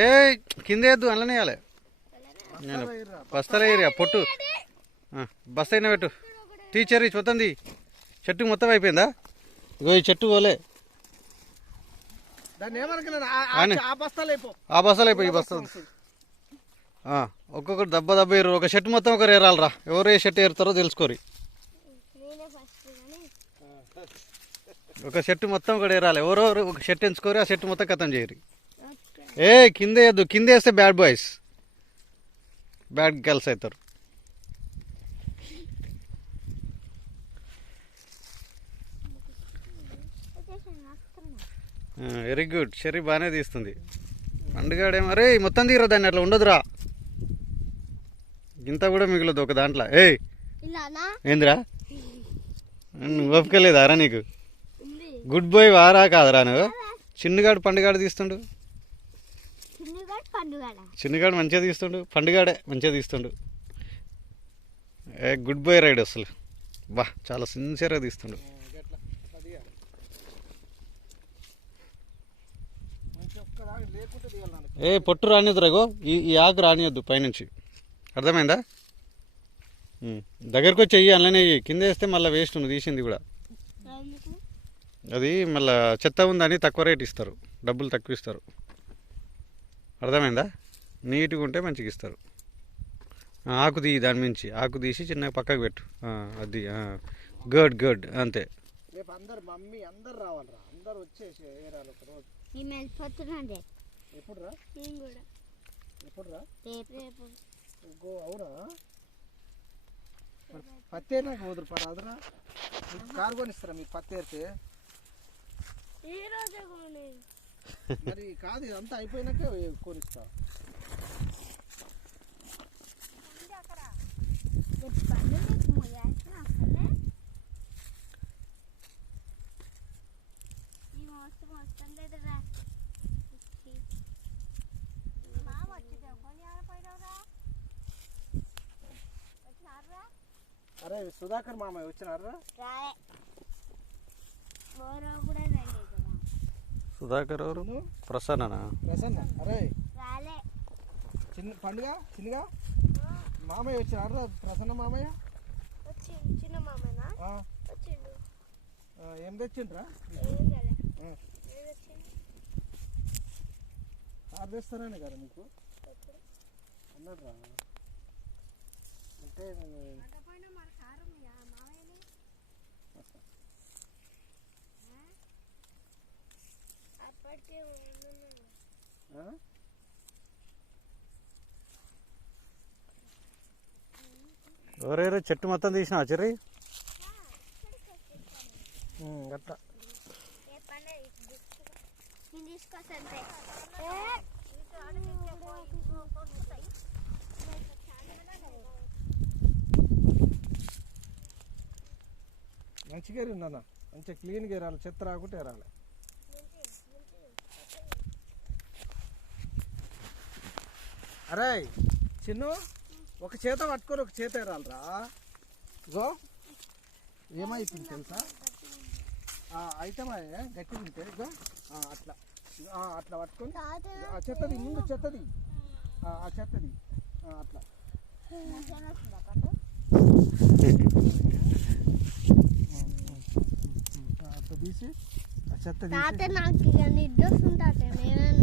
ఏ కింద వేద్దు అందులోనే వేయాలి. బస్తాలో ఏరియా పొట్టు బస్తా అయినా పెట్టు. టీచర్ చూద్దండి చెట్టు మొత్తం అయిపోయిందా? ఇగో ఈ చెట్టు పోలే ఆ బస్తాలు అయిపోయి ఈ బస్తా ఒక్కొక్కరు దెబ్బ ఏరు. ఒక చెట్టు మొత్తం ఒకరు ఏరాలరా. ఎవరు ఏ చెట్టు ఏరుతారో తెలుసుకోరు. ఒక చెట్టు మొత్తం ఒకటి ఏరాలి. ఎవరెవరు ఒక చెట్టు ఎంచుకోరు. ఆ చెట్టు మొత్తం ఖతం చేయరు. ఏ కింద వేయద్దు. కింద వేస్తే బ్యాడ్ బాయ్స్ బ్యాడ్ గర్ల్స్ అవుతారు. Very good. షరీ బాగానే తీస్తుంది. పండుగాడేమో రే మొత్తం తీరా దాన్ని అట్లా ఉండదురా. ఇంత కూడా మిగులదు ఒక దాంట్లో. ఏయ్ ఏందిరా నువ్వు ఒప్పుకోలేదా రా? నీకు గుడ్ బాయ్ వారా కాదరా నువ్వు? చిన్నగాడు పండుగాడు తీస్తుండు. చిన్నగాడు మంచిగా తీస్తుండు. పండుగాడే మంచిగా తీస్తుండు. ఏ గుడ్ బాయ్ రైడ్ అసలు బా చాలా సిన్సియర్గా తీస్తుండు. ఏ పొట్టు రానిద్దురాగో ఈ ఆకు రానియద్దు పైనుంచి. అర్థమైందా? దగ్గరకు వచ్చి వెయ్యి అందులోనే వెయ్యి. కింద వేస్తే మళ్ళీ వేస్ట్ నువ్వు తీసింది కూడా. అది మళ్ళీ చెత్త ఉందని తక్కువ రేట్ ఇస్తారు. డబ్బులు తక్కువ ఇస్తారు. అర్థమైందా? నీట్గా ఉంటే మంచిగా ఇస్తారు. ఆకు తీయి దాని మించి. ఆకు తీసి చిన్నగా పక్కకు పెట్టు. అది గుడ్ గుడ్ అంతే. పత్తి నాకు వదురు పరాదురా. కారు కొనిస్తారా మీకు పత్తి అయితే? మరి కాదు ఇదంతా అయిపోయినాక కొనిస్తా. అరే సుధాకర్ మామయ్య వచ్చినారా? సుధాకర్ ఎవరు? ప్రసన్న. ప్రసన్న అరే చిన్న పండుగ చిన్నగా మామయ్య వచ్చినారా? ప్రసన్న మామయ్య చిన్న మామయ్య ఏం తెచ్చిండ్రా? కారు తెస్తారనే కదా మీకు అన్నాడు రా. అంటే ఎవరెవరు చెట్టు మొత్తం తీసినా చెర్రీ గట్ట మంచిగా ఎరిందన్న. మంచిగా క్లీన్గా ఎరాలి. చెత్త రాకుంటే ఎరాలి. అరే చిన్ను ఒక చేత పట్టుకొని ఒక చేత ఎరాలరా. ఇగో ఏమైతుంది తెలుసా? ఐటమ్ గట్టిగా ఉంటే ఇగో అట్లా అట్లా పట్టుకొని చెత్తది ముందు చెత్తది ఆ చెత్తది అట్లా అట్లా తీసి ఆ చెత్త తీసి